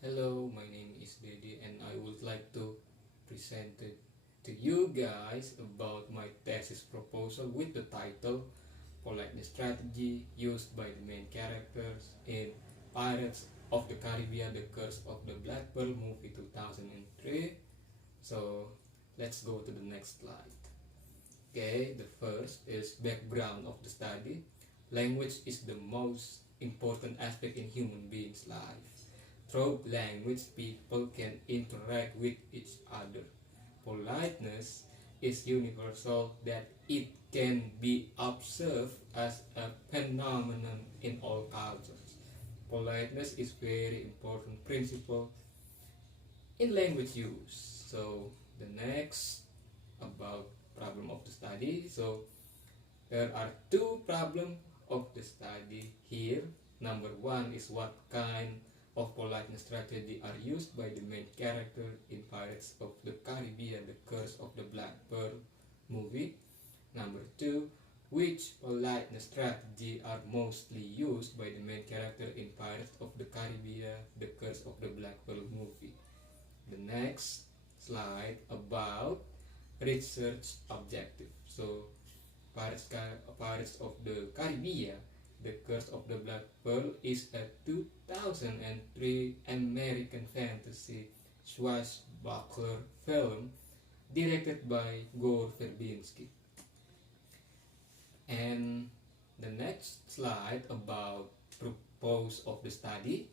Hello, my name is Dedy and I would like to present it to you guys about my thesis proposal with the title Politeness Strategy Used by the Main Characters in Pirates of the Caribbean The Curse of the Black Pearl movie 2003. So let's go to the next slide. Okay, the first is background of the study. Language is the most important aspect in human beings' life. Through language, people can interact with each other. Politeness is universal that it can be observed as a phenomenon in all cultures. Politeness is very important principle in language use. So the next about problem of the study. So there are two problems of the study here. Number one is what kind of politeness strategy are used by the main character in Pirates of the Caribbean The Curse of the Black Pearl movie. Number two, which politeness strategy are mostly used by the main character in Pirates of the Caribbean The Curse of the Black Pearl movie. The next slide about research objective. So Pirates of the Caribbean The Curse of the Black Pearl is a 2003 American fantasy swashbuckler film directed by Gore Verbinski. And the next slide about purpose of the study.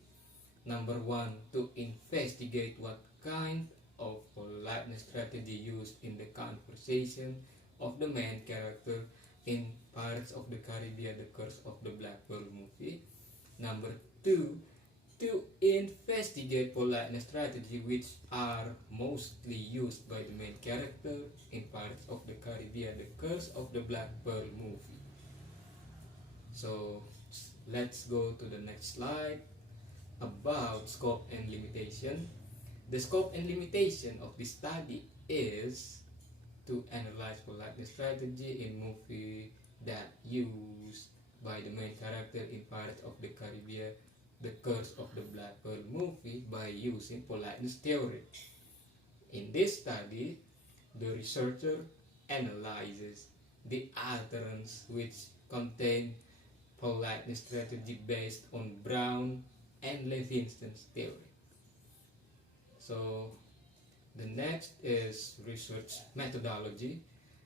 Number one, to investigate what kind of politeness strategy used in the conversation of the main character in Pirates of the Caribbean The Curse of the Black Pearl movie. Number two, to investigate politeness strategy which are mostly used by the main character in Pirates of the Caribbean The Curse of the Black Pearl movie. So let's go to the next slide about scope and limitation. The scope and limitation of this study is to analyze politeness strategy in movie that used by the main character in Pirates of the Caribbean The Curse of the Black Pearl movie by using politeness theory. In this study, the researcher analyzes the utterance which contain politeness strategy based on Brown and Levinson's theory. So the next is research methodology.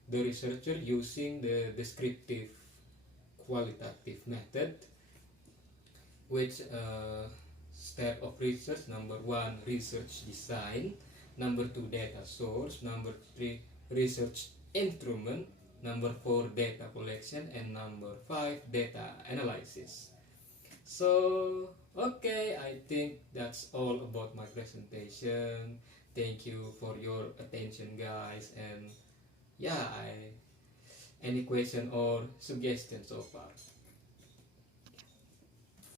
The researcher using the descriptive qualitative method, which step of research. Number one, research design. Number two, data source. Number three, research instrument. Number four, data collection. And number five, data analysis. So okay, I think that's all about my presentation. Thank you for your attention, guys, and yeah, any question or suggestion so far?